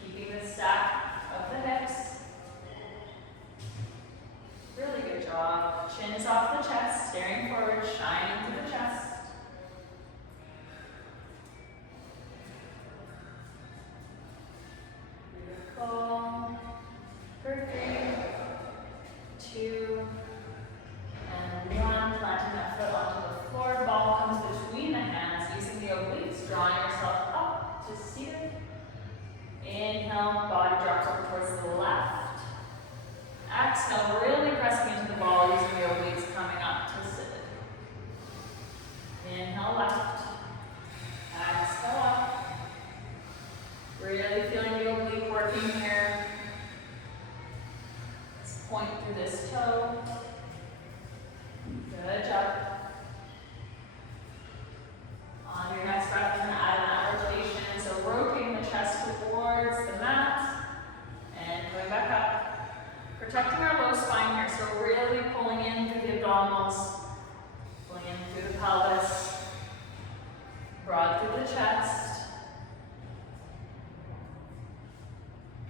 Keeping the stack of the hips. Really good job. Chin is off the chest, staring forward, shining through the chest. Beautiful. For 3, 2, and 1. Planting that foot onto the floor. Ball comes between the hands, using the obliques, drawing yourself up to seated. Inhale, body drops over towards the left. Exhale, really pressing into the ball, using the obliques, coming up to seated. Inhale, left. Exhale, up. Really feeling the oblique working here. Let's point through this toe. Good job. On your next breath, you're going to add an rotation. So rotating the chest towards the mat and coming back up. Protecting our low spine here. So really pulling in through the abdominal bones, pulling in through the pelvis, broad through the chest.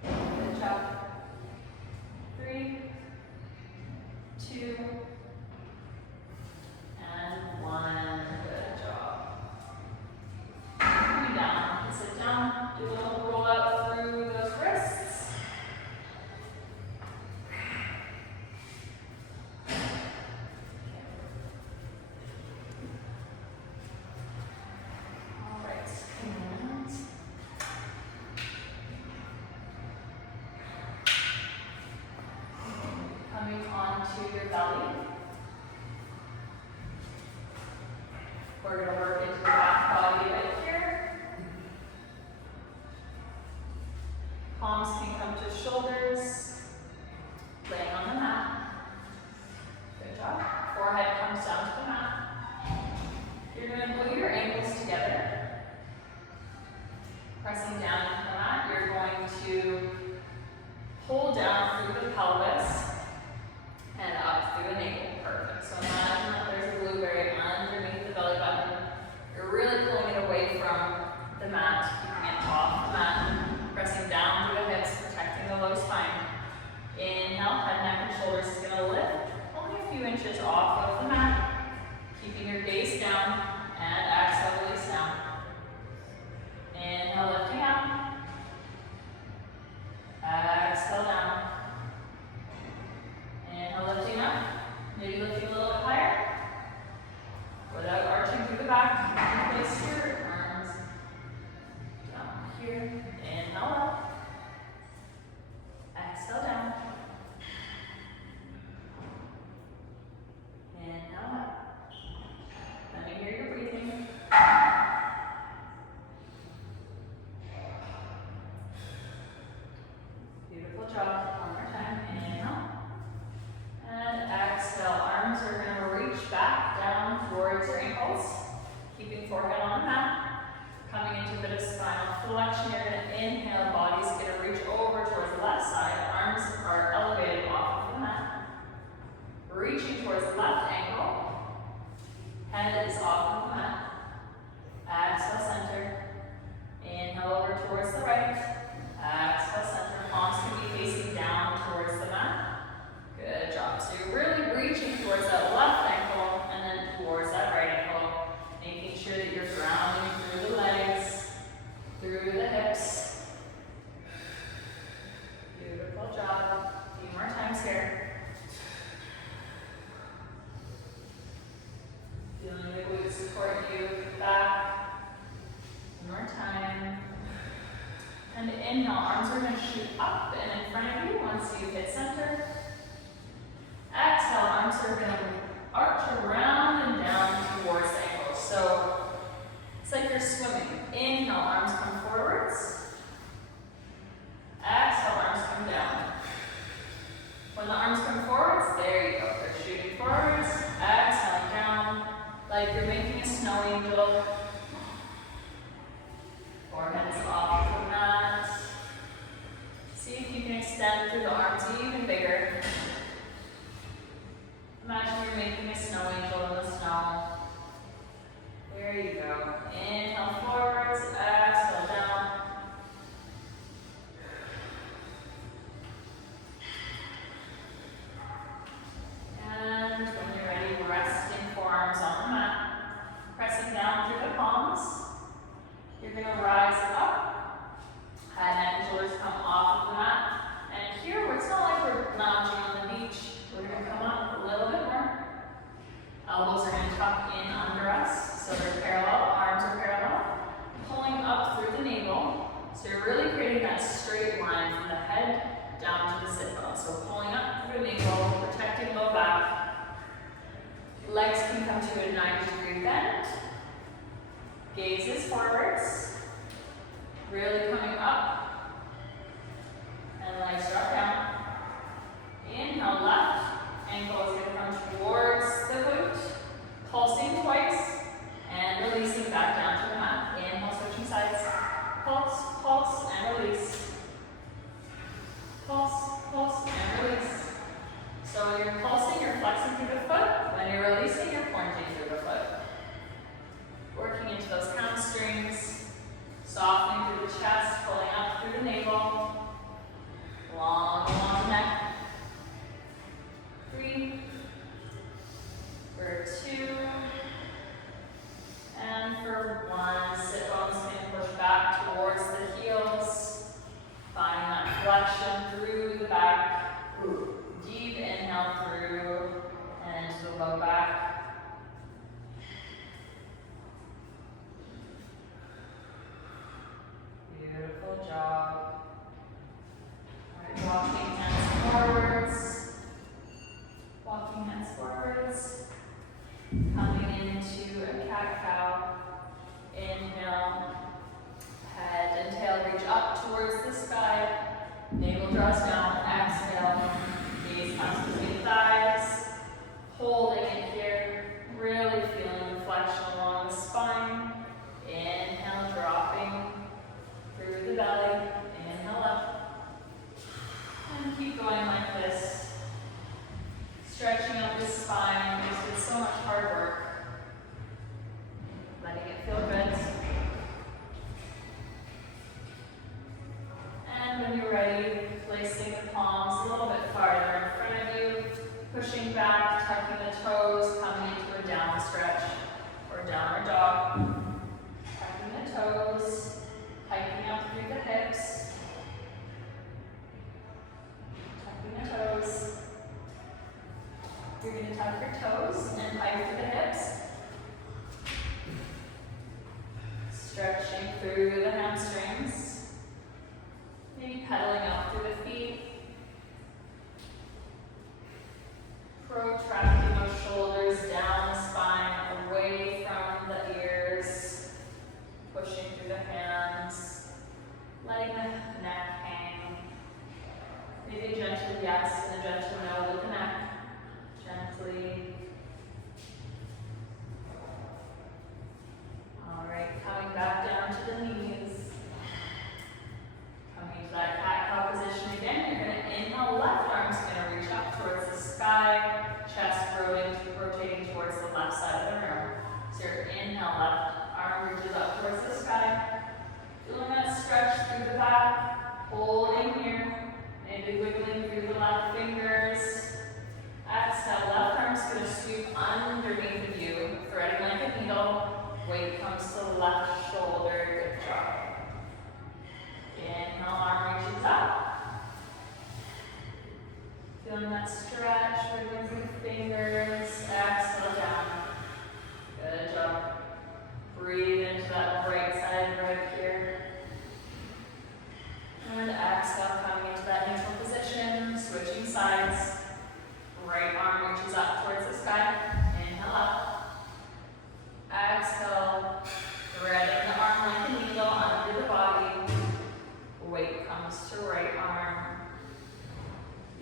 Good job. 3, 2, and 1. Good job. Coming down, sit down, do a little roll out through those wrists. All right, and coming onto your belly. We're going to work into the back body right here. Palms can come to shoulders, laying on the mat. Good job. Forehead comes down to the mat. You're going to glue your ankles together. Pressing down into the mat, you're going to pull down through the pelvis and up through the navel. Perfect. So imagine that there's a blueberry underneath the belly button. You're really pulling it away from the mat, keeping it off the mat, pressing down through the hips, protecting the low spine. Inhale, head, neck, and shoulders is going to lift only a few inches off of the mat, keeping your gaze down, and exhale, release down. Inhale, lifting up. Exhale, down. Inhale, lifting up. Maybe lifting a little bit higher. Without arching through the back, you can place your arms down here. Inhale up. Exhale down. Inhale up. Let me hear your breathing. Beautiful job. One more time. Inhale. And exhale. Arms are going to reach back down towards your ankles, keeping forehead on the mat. Coming into a bit of spinal flexion, you're going to inhale. Body's going to reach over towards the left side. Arms are elevated off of the mat. Reaching towards the left ankle. Head is off of the mat. Exhale, center. Inhale over towards the right. Exhale, center. Palms can be facing down towards the mat. Good job. So you're really reaching towards that left ankle and then towards that right ankle, making sure that you're grounding through the legs, through the hips. Beautiful job. A few more times here. Feeling the glutes support you back. One more time. And inhale, arms are going to shoot up and in front of you once you hit center. Exhale, arms are going to arch around and down towards the ankles. So it's like you're swimming. Inhale, arms come forwards. Exhale, arms come down. When the arms come forwards, there you go. They're shooting forwards. Exhaling down, like you're making a snow angel. Forehead is off the mat. See if you can extend through the arms even bigger. Imagine you're making a snow angel in the snow. There you go. Inhale forwards, exhale down. And when you're ready, resting forearms on the mat. Pressing down through the palms. You're going to rise up. Head, neck, and shoulders come off of the mat. And here, it's not like we're lounging on the beach. We're going to come up a little bit more. Elbows are going to tuck in under us, so they're parallel. Arms are parallel. Pulling up through the navel. So you're really creating that straight line from the head down to the sit bone. So pulling up through the navel, protecting low back. Legs can come to a 90-degree bend. Gaze is forwards. Really coming up. And legs drop down. Inhale left. Ankle is going to come towards the glute. Pulsing twice. And releasing back down to the mat. Inhale, switching sides. Pulse, pulse, and release. Pulse, pulse, and release. So when you're pulsing, you're flexing through the foot. When you're releasing or pointing through the foot. Working into those hamstrings, softening through the chest, pulling up through the navel, long along the neck. 3, for 2, and for 1. Sit bones can push back towards the heels, finding that flexion through the back. Deep inhale through and into the low back. Beautiful job. Alright, walking hands forwards. Walking hands forwards. Coming into a cat-cow. Inhale. Head and tail reach up towards the sky. Navel draws down. Exhale. Gaze comes between the thighs. Holding it here. Really feeling the flexion along the spine. Inhale, dropping through the belly. Inhale up. And keep going like this. Stretching up the spine. This is so much hard work. Letting it feel good. And when you're ready, placing the palms a little bit farther in front of you. Pushing back, tucking the toes, coming into a down stretch or downward dog. Tucking the toes, hiking up through the hips. Tucking the toes. You're going to tuck your toes and hike through the hips. Stretching through the hamstrings. Maybe pedaling up through the feet. Protracting those shoulders down the spine, away from the ears. Pushing through the hands. Letting the neck hang. Maybe a gentle yes and a gentle no with the neck. Gently. Alright, coming back down to the knees. Coming to that cat-cow position again. You're going to inhale, left arm's going to reach up towards the sky. Chest rotating towards the left side of the room. So your inhale, left arm reaches up towards the sky. Feeling that stretch through the back. Holding here. Maybe wiggling through the left fingers. Exhale, left arm's going to scoop underneath of you, threading like a needle. Weight comes to the left shoulder. Good job. Inhale, arm reaches up. Feeling that stretch, wiggling through the fingers. Exhale down. Good job. Breathe into that right side rib here. And exhale, coming into that neutral position, switching sides. Right arm reaches up towards the sky. Inhale up. Exhale, threading the arm like a needle under the body. Weight comes to right arm.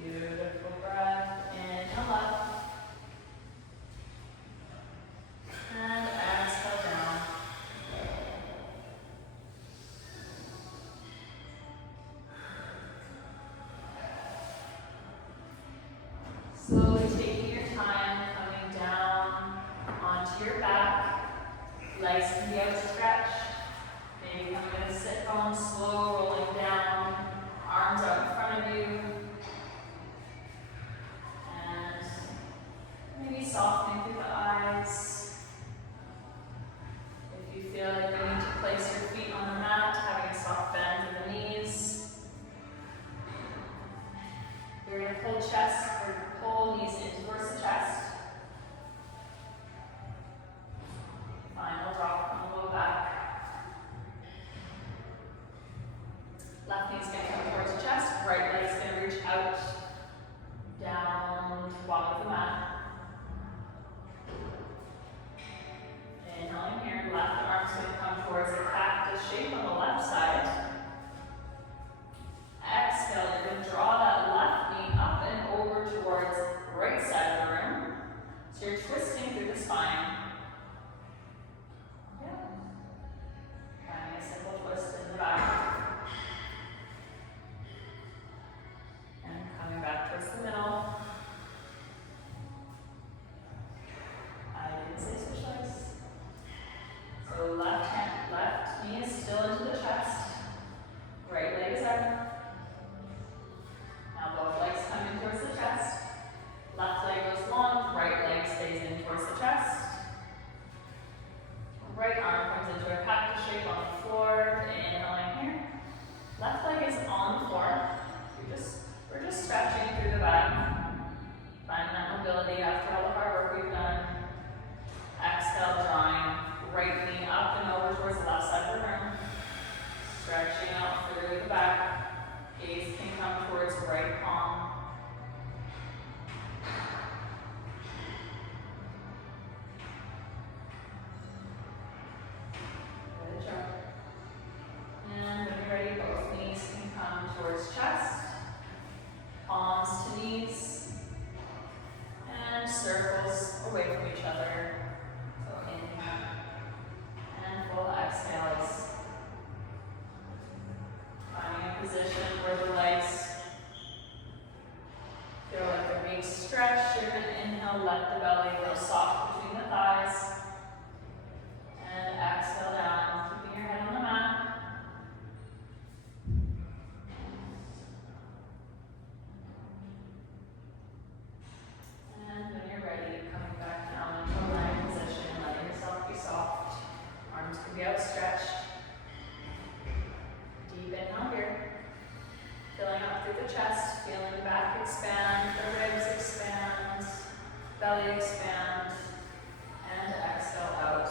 Beautiful breath. Inhale up. And exhale down. Slowly taking your time, coming down onto your back. Legs can be outstretched. Maybe coming to the sit bones, slow rolling down. Arms out in front of you. And maybe softening through the eyes. If you feel like you need to place your feet on the mat, having a soft bend in the knees. You're going to pull chest or pull knees in towards the chest. Final drop on the low back. Left knee's going to come towards the chest. Right leg's going to reach out, down, to bottom of the mat. circles away from each other. So inhale. And full exhales. Finding a position where the legs feel like they're being stretched. You're going to inhale, let the belly grow soft between the thighs. And exhale down, keeping your head on the mat. And when you're ready, coming back down into a lying position, letting yourself be soft. Arms can be outstretched. Deep inhale here. Filling up through the chest, feeling the back expand, the ribs expand, belly expand, and exhale out.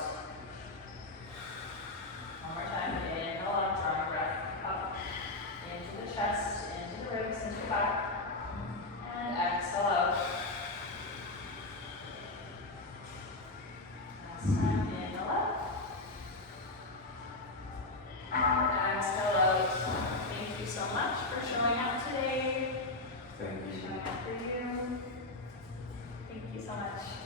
One more time, inhale up, draw your breath up into the chest, into the ribs, into the back, and exhale out. Last time, inhale up, and exhale out. Thank you so much for showing up today. Thank you. Showing up for you. Thank you so much.